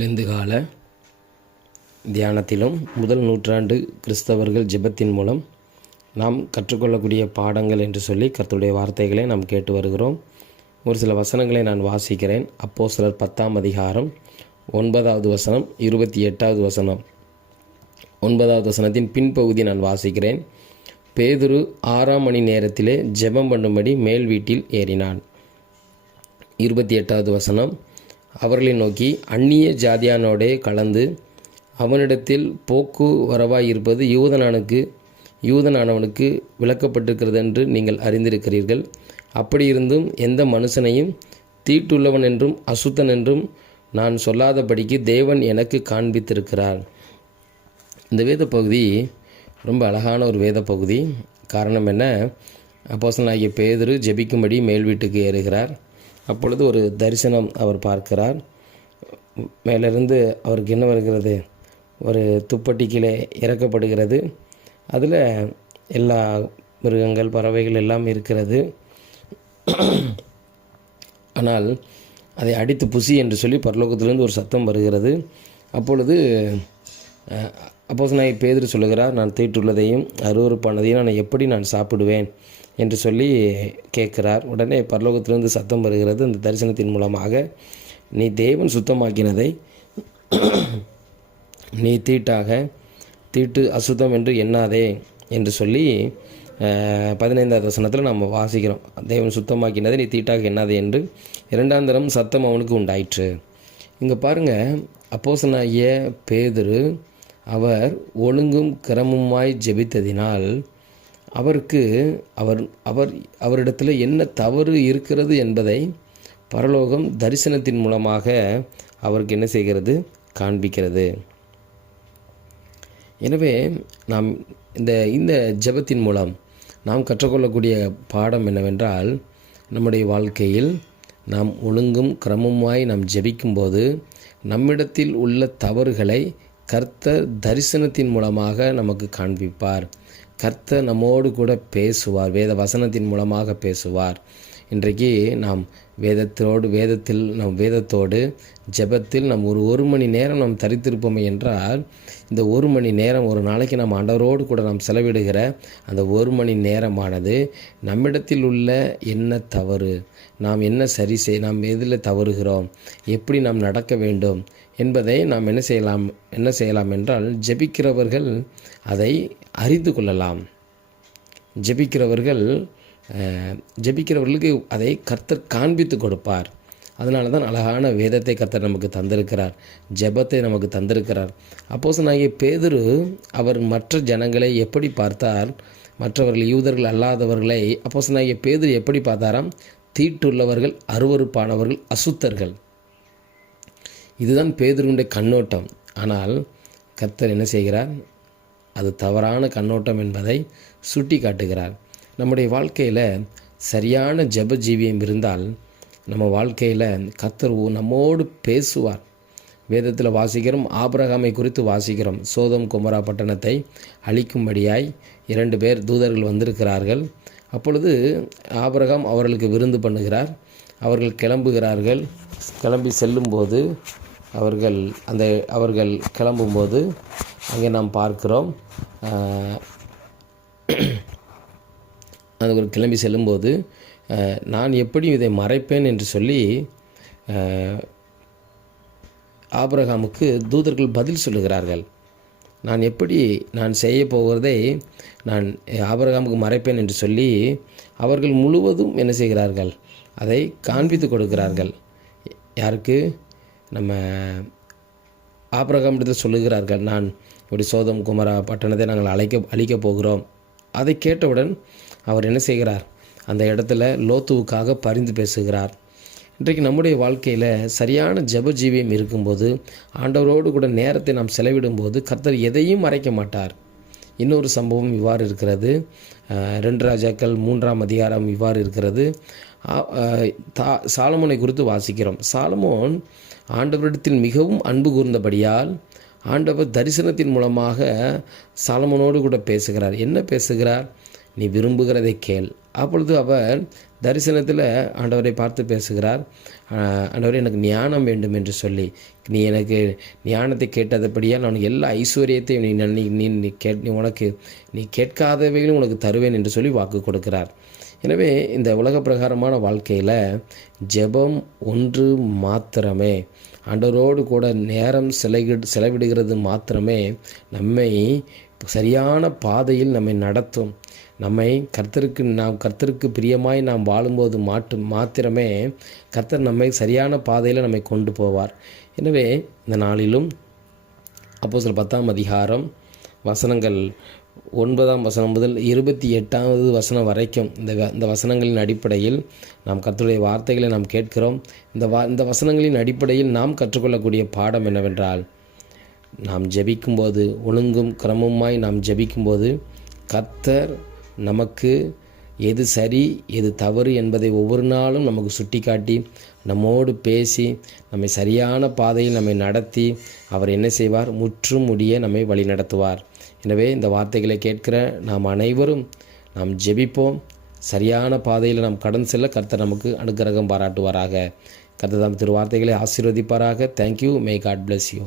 Lent கால தியானத்திலும் முதல் நூற்றாண்டு கிறிஸ்தவர்கள் ஜெபத்தின் மூலம் நாம் கற்றுக்கொள்ளக்கூடிய பாடங்கள் என்று சொல்லி கர்த்தருடைய வார்த்தைகளை நாம் கேட்டு வருகிறோம். ஒரு சில வசனங்களை நான் வாசிக்கிறேன். அப்போஸ்தலர் 10ஆம் அதிகாரம் 9வது வசனம் 28வது வசனம். 9வது வசனத்தின் பின்பகுதி நான் வாசிக்கிறேன். பேதுரு 6ஆம் மணி நேரத்திலே ஜெபம் பண்ணும்படி மேல் வீட்டில் ஏறினான். 28வது வசனம். அவர்களை நோக்கி, அந்நிய ஜாதியானோடே கலந்து அவனிடத்தில் போக்குவரவாய் இருப்பது யூதனானவனுக்கு விளக்கப்பட்டிருக்கிறது என்று நீங்கள் அறிந்திருக்கிறீர்கள். அப்படியிருந்தும் எந்த மனுஷனையும் தீட்டுள்ளவன் என்றும் அசுத்தன் என்றும் நான் சொல்லாதபடிக்கு தேவன் எனக்கு காண்பித்திருக்கிறார். இந்த வேத பகுதி ரொம்ப அழகான ஒரு வேத பகுதி. காரணம் என்ன? அப்போஸ்தலனாகிய பேதுரு ஜெபிக்கும்படி மேல் வீட்டுக்கு ஏறுகிறார். அப்பொழுது ஒரு தரிசனம் அவர் பார்க்கிறார். மேலிருந்து அவருக்கு என்ன வருகிறது? ஒரு துப்பட்டி கீழே இறக்கப்படுகிறது. அதில் எல்லா மிருகங்கள் பறவைகள் எல்லாம் இருக்கிறது. ஆனால் அதை அடித்து புசி என்று சொல்லி பரலோகத்திலிருந்து ஒரு சத்தம் வருகிறது. அப்பொழுது அப்போஸ்தலனாகிய பேதுரு சொல்லுகிறார், நான் தீட்டுள்ளதையும் அருவருப்பானதையும் நான் எப்படி நான் சாப்பிடுவேன் என்று சொல்லி கேட்கிறார். உடனே பரலோகத்திலிருந்து சத்தம் வருகிறது. அந்த தரிசனத்தின் மூலமாக, நீ தேவன் சுத்தமாக்கினதை நீ தீட்டு அசுத்தம் என்று எண்ணாதே என்று சொல்லி 15வது வசனத்தில் நம்ம வாசிக்கிறோம். தேவன் சுத்தமாக்கினதை நீ தீட்டாக எண்ணாதே என்று 2ஆம் தரம் சத்தம் அவனுக்கு உண்டாயிற்று. இங்கே பாருங்கள், அப்போஸ்தலனாகிய பேதுரு அவர் ஒழுங்கும் கிரமமாய் ஜெபித்ததினால் அவரிடத்தில் என்ன தவறு இருக்கிறது என்பதை பரலோகம் தரிசனத்தின் மூலமாக அவருக்கு என்ன செய்கிறது? காண்பிக்கிறது. எனவே நாம் இந்த ஜெபத்தின் மூலம் நாம் கற்றுக்கொள்ளக்கூடிய பாடம் என்னவென்றால், நம்முடைய வாழ்க்கையில் நாம் ஒழுங்கும் கிரமமாய் நாம் ஜெபிக்கும்போது நம்மிடத்தில் உள்ள தவறுகளை கர்த்தர் தரிசனத்தின் மூலமாக நமக்கு காண்பிப்பார். கர்த்தர் நம்மோடு கூட பேசுவார், வேத வசனத்தின் மூலமாக பேசுவார். இன்றைக்கு நாம் வேதத்தோடு ஜெபத்தில் நாம் ஒரு மணி நேரம் நாம் தரித்திருப்போமே என்றால், இந்த 1 மணி நேரம் ஒரு நாளைக்கு நாம் ஆண்டவரோடு கூட நாம் செலவிடுகிற அந்த 1 மணி நேரமானது நம்மிடத்தில் உள்ள என்ன தவறு, நாம் என்ன நாம் எதில் தவறுகிறோம், எப்படி நாம் நடக்க வேண்டும் என்பதை நாம் என்ன செய்யலாம் என்றால், ஜெபிக்கிறவர்கள் அதை அறிந்து கொள்ளலாம். ஜெபிக்கிறவர்களுக்கு அதை கர்த்தர் காண்பித்து கொடுப்பார். அதனால தான் அழகான வேதத்தை கர்த்தர் நமக்கு தந்திருக்கிறார், ஜெபத்தை நமக்கு தந்திருக்கிறார். அப்போஸ்தலனாகிய பேதுரு அவர் மற்ற ஜனங்களை எப்படி பார்த்தார்? மற்றவர்கள் யூதர்கள் அல்லாதவர்களை அப்போஸ்தலனாகிய பேதுரு எப்படி பார்த்தாராம்? தீட்டுள்ளவர்கள், அருவருப்பானவர்கள், அசுத்தர்கள். இதுதான் பேதுருவுடைய கண்ணோட்டம். ஆனால் கர்த்தர் என்ன செய்கிறார்? அது தவறான கண்ணோட்டம் என்பதை சுட்டி காட்டுகிறார். நம்முடைய வாழ்க்கையில் சரியான ஜெப ஜீவியம் இருந்தால் நம்ம வாழ்க்கையில் கர்த்தர் நம்மோடு பேசுவார். வேதத்தில் வாசிக்கிறோம், ஆபிரகாமை குறித்து வாசிக்கிறோம். சோதோம் கொமோரா பட்டணத்தை அழிக்கும்படியாய் 2 பேர் தூதர்கள் வந்திருக்கிறார்கள். அப்பொழுது ஆபிரகாம் அவர்களுக்கு விருந்து பண்ணுகிறார். அவர்கள் கிளம்புகிறார்கள். கிளம்பி செல்லும்போது அவர்கள் கிளம்பும்போது அங்கே நாம் பார்க்கிறோம், அவர்கள் கிளம்பி செல்லும்போது, நான் எப்படி இதை மறைப்பேன் என்று சொல்லி ஆபிரகாமுக்கு தூதர்கள் பதில் சொல்லுகிறார்கள். நான் செய்ய போகிறதை நான் ஆபிரகாமுக்கு மறைப்பேன் என்று சொல்லி அவர்கள் முழுவதும் என்ன செய்கிறார்கள்? அதை காண்பித்து கொடுக்கிறார்கள். யாருக்கு? நம்ம ஆபிரகாமிடத்தில் சொல்லுகிறார்கள், நான் இப்படி சோதோம் கொமோரா பட்டணத்தை நாங்கள் அழிக்கப் போகிறோம். அதை கேட்டவுடன் அவர் என்ன செய்கிறார்? அந்த இடத்துல லோத்துவுக்காக பரிந்து பேசுகிறார். இன்றைக்கு நம்முடைய வாழ்க்கையில் சரியான ஜெப ஜீவியம் இருக்கும்போது, ஆண்டவரோடு கூட நேரத்தை நாம் செலவிடும்போது கர்த்தர் எதையும் மறைக்க மாட்டார். இன்னொரு சம்பவம் இவ்வாறு இருக்கிறது. 2 ராஜாக்கள் 3ஆம் அதிகாரம் இவ்வாறு இருக்கிறது. சாலமோனை குறித்து வாசிக்கிறோம். சாலமோன் ஆண்டவரிடத்தில் மிகவும் அன்பு கூர்ந்தபடியால் ஆண்டவர் தரிசனத்தின் மூலமாக சாலமோனோடு கூட பேசுகிறார். என்ன பேசுகிறார்? நீ விரும்புகிறதை கேள், அப்பொழுது அவர் தரிசனத்தில் ஆண்டவரை பார்த்து பேசுகிறார். ஆண்டவரே, எனக்கு ஞானம் வேண்டும் என்று சொல்லி, நீ எனக்கு ஞானத்தை கேட்டதுபடியால் நான் எல்லா ஐஸ்வர்யத்தையும் நீ கேட்காதவைகளும் உனக்கு தருவேன் என்று சொல்லி வாக்கு கொடுக்கிறார். எனவே இந்த உலக பிரகாரமான வாழ்க்கையில் ஜெபம் ஒன்று மாத்திரமே, ஆண்டவரோடு கூட நேரம் செலவிடுகிறது மாத்திரமே நம்மை சரியான பாதையில் நம்மை நடத்தும். நம்மை கர்த்தருக்கு பிரியமாய் நாம் வாழும்போது மாத்திரமே கர்த்தர் நம்மை சரியான பாதையில் நம்மை கொண்டு போவார். எனவே இந்த நாளிலும் அப்போஸ்தலர் 10ஆம் அதிகாரம் வசனங்கள் 9ஆம் வசனம் முதல் 28வது வசனம் வரைக்கும் இந்த வசனங்களின் அடிப்படையில் நாம் கர்த்தருடைய வார்த்தைகளை நாம் கேட்கிறோம். இந்த வசனங்களின் அடிப்படையில் நாம் கற்றுக்கொள்ளக்கூடிய பாடம் என்னவென்றால், நாம் ஜெபிக்கும்போது ஒழுங்கும் கிரமமாய் நாம் ஜெபிக்கும்போது கர்த்தர் நமக்கு எது சரி எது தவறு என்பதை ஒவ்வொரு நாளும் நமக்கு சுட்டி காட்டி நம்மோடு பேசி நம்மை சரியான பாதையில் நம்மை நடத்தி அவர் என்ன செய்வார், முற்றும் முடிய நம்மை வழி நடத்துவார். எனவே இந்த வார்த்தைகளை கேட்கிற நாம் அனைவரும் நாம் ஜெபிப்போம். சரியான பாதையில் நாம் கடன் செல்ல கர்த்தர் நமக்கு அனுக்கிரகம் பாராட்டுவாராக. கர்த்தர் தாம் திரு வார்த்தைகளை ஆசீர்வதிப்பாராக. Thank you. May God bless you.